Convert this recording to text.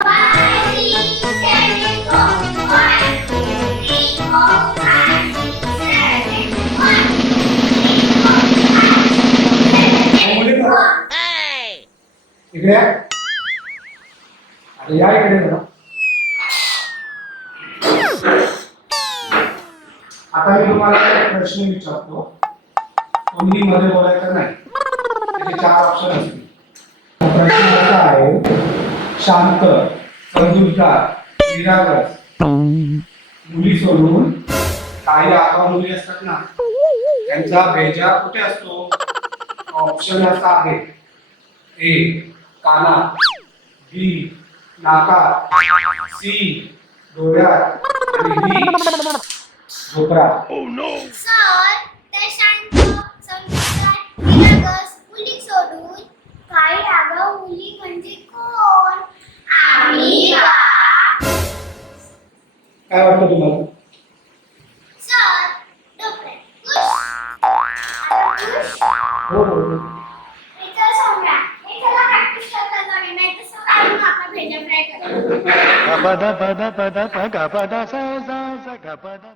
One, three, seven, four. 1, 2, 3, 4, 5, 6, 7. 1, 2, 3, 4, 5, 6, 7, 4. इकडे या. आता या इकडे जरा. आता मी तुम्हाला एक प्रश्न विचारतो. कोणी मध्ये बोलायचं नाही. त्याचे 4 ऑप्शन असतील. प्रश्न असा आहे, शांत, समजूतदार, निरागस, मुली सोडून काही आगाऊ मुली असतात ना, त्यांचा बेजा कुठे असतो? ऑप्शन असा आहे, ए कानात, बी नाकात, सी डोळ्यात आणि डी झोपरात. सर, त्या शांत, समजूतदार, निरागस मुली सोडून काही आगाऊ मुली म्हणजे कोण? आम्ही का? काय वाटतं तुम्हाला? सर, डोक्यात खुश. हो हो हो. हे चल सौम्या, हे चला प्रॅक्टिस करता जाऊया, नाही तर सर आणून आपला भेजा फ्राय करा. Gapada pada pada pa gapada sa sa sa gapada